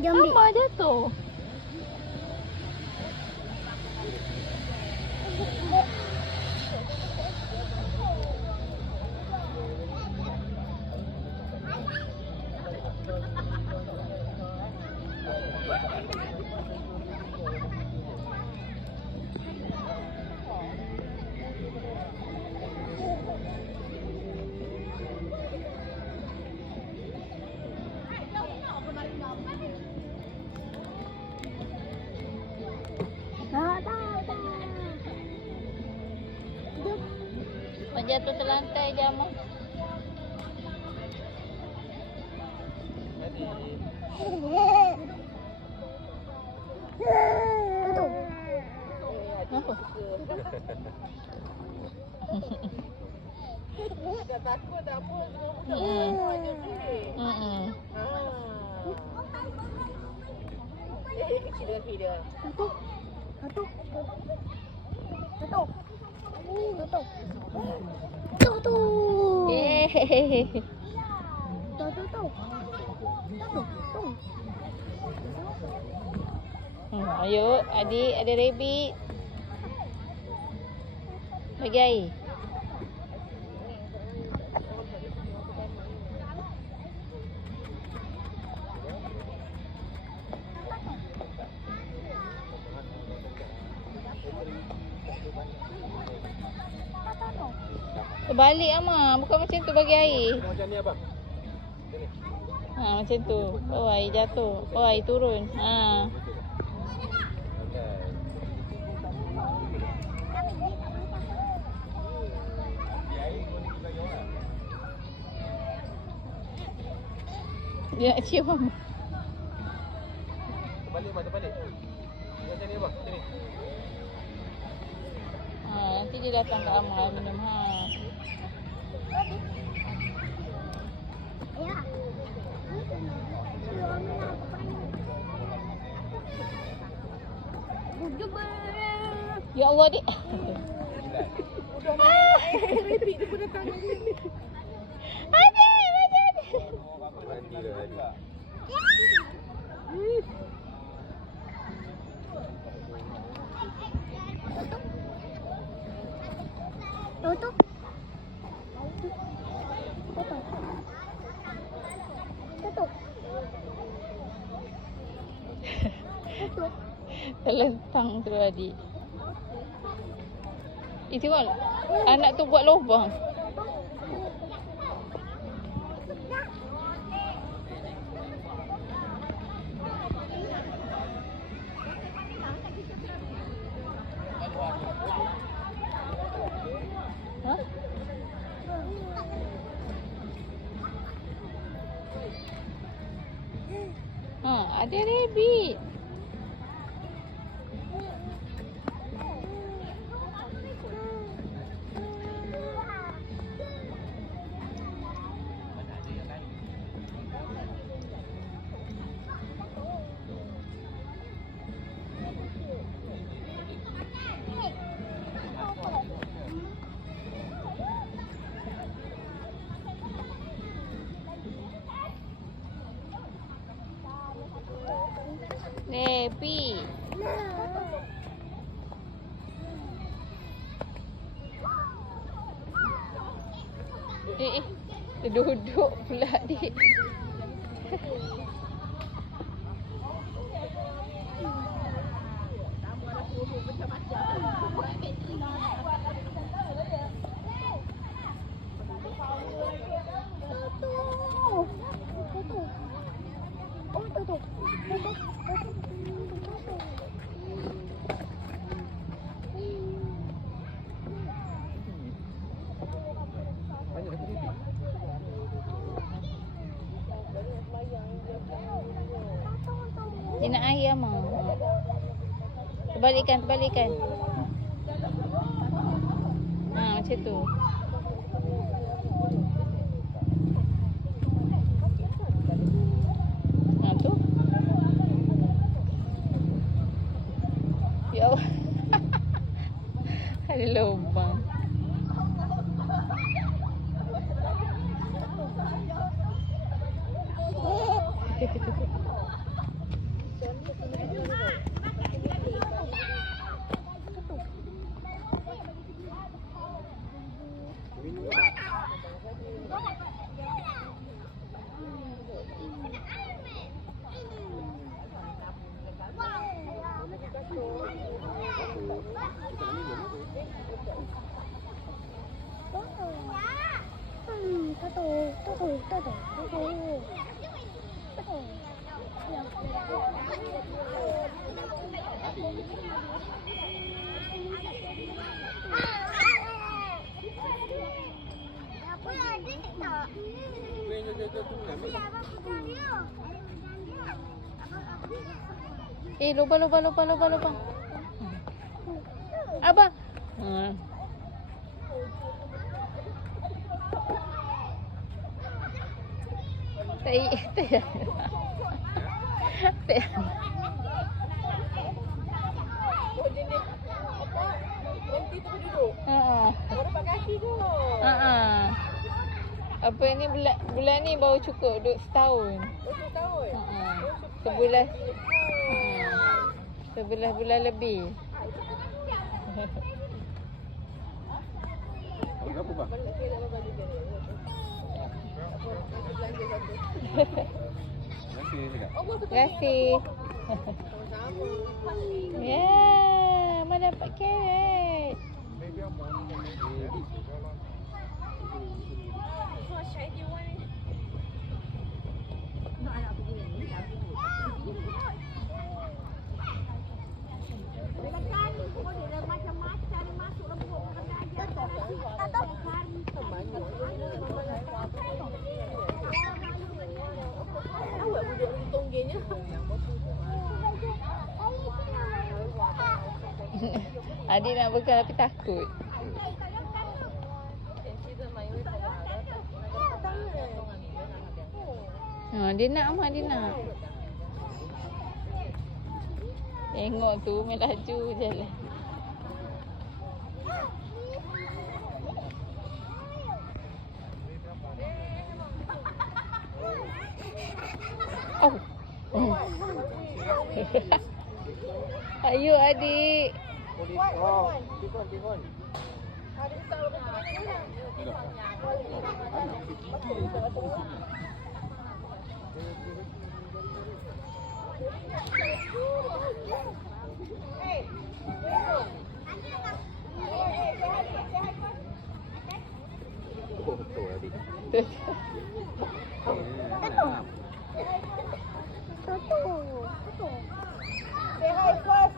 Sama jatuh. Jatuh terlantai jamu. Apa? Tak takut tak apa. Kecil dengan video. Tutup. Yeay. Ayo, adik ada rabbit. Bagi air. Terbalik Ama, bukan macam tu bagi air. Macam ni abang. Macam tu. Oh, air jatuh. Oh, air turun. Dia nak cium Mama. Terbalik abang, terbalik. Macam ni abang, macam ni. Nanti dia datang ke Amal minum. Ya Allah, Dik. Repeat dia pun datang lagi. Mandi dah tadi. Tutup. Terlentang tu adik. Tengok anak tu buat lubang. Ada rabbit. Rabbit. Duduk pula Dik. Dia nak air Ama. Terbalikkan. Macam tu. Tu. Ya Allah. Ada lubang. Apa ada tak? Siapa punya dia? Lubang. Abang. Tak. Oh, jenis apa? Berhenti tu duduk. Oh, dapat kaki tu. Apa ni bulan ni baru cukup duduk setahun. 2 tahun. Sebelah bulan lebih. Berapa bang? Balik saya nak bagi dia. Belanja satu. Nanti cakap. Oh, Terima kasih. Sama-sama. Ya, mana dapat carrot. Awak duduk di tonggenya. Adik nak bekal tapi takut. Dia nak mak dia nak. Tengok tu melaju jalan. Oh. Ayo adik. Tihon. Oh, betul adik. Say hi first.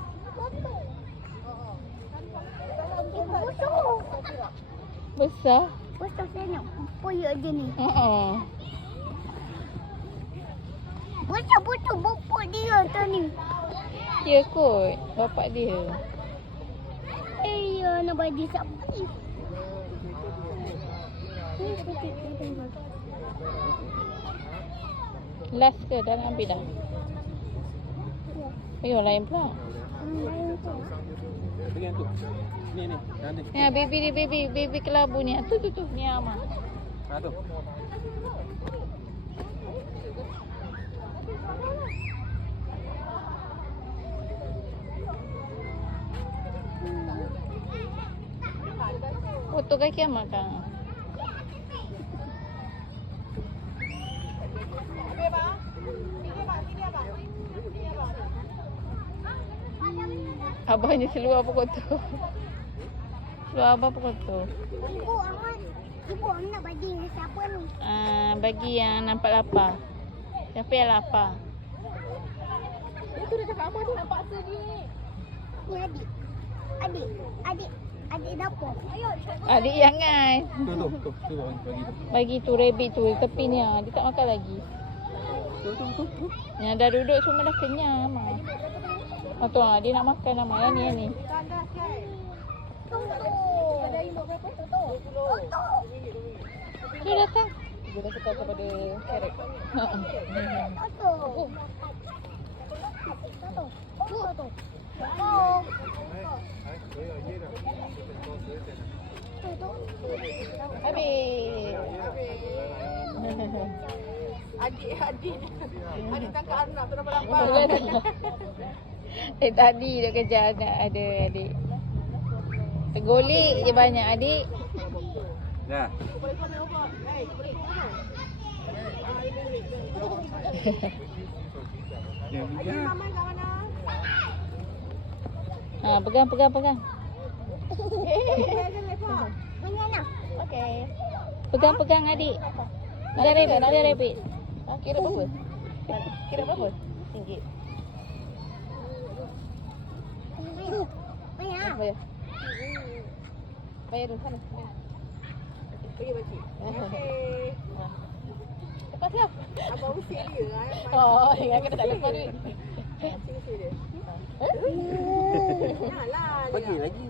Besar. Besar saya nak poyok je ni. Besar betul bapak dia tu ni. Ya kot, bapak dia. Ya, nak bagi siapa ni? Last ke dah nak ambil dah? Ayo lain pula. Pergi yang tu. Ni. Nanti. Ya, baby kelabu ni. Tu. Ni Ama. Tu. Foto kaki Ama kan. Abangnya seluar pokok tu. Seluar abang pokok tu. Ibu nak bagi siapa ni? Bagi yang nampak lapar. Siapa yang lapar? Itu dia cakap apa dia nak paksa dia ni. Ni adik dapur. Adik jangan. Tu bagi. Bagi tu rabbit tu tepi ni. Dia tak makan lagi. Tu. Yang dah duduk semua dah kenyang. Mak. Tu dia nak makan nama. Yang ni. Tandas kan. Ada induk berapa? 20. Dia datang. Dia dah suka kepada carrot. Habis. Adik tangkap anak tu nampak Tadi dia kejar agak ada adik. Tergolik je banyak adik. Ya. boleh kau nak apa? Boleh kau nak? Ya. Mama kat mana? Pegang. Jangan lepak. Mana? Okey. Pegang adik. Nak ada rabbit. Kira berapa? Kira berapa? RM1. Banyak. Bayar. Bayar dulu sana. Pergi baca. Okey. Lepas lah. Abang usir dia. Oh, ingat kena tak lepas duit. Usir dia. Janganlah. Pergi lagi.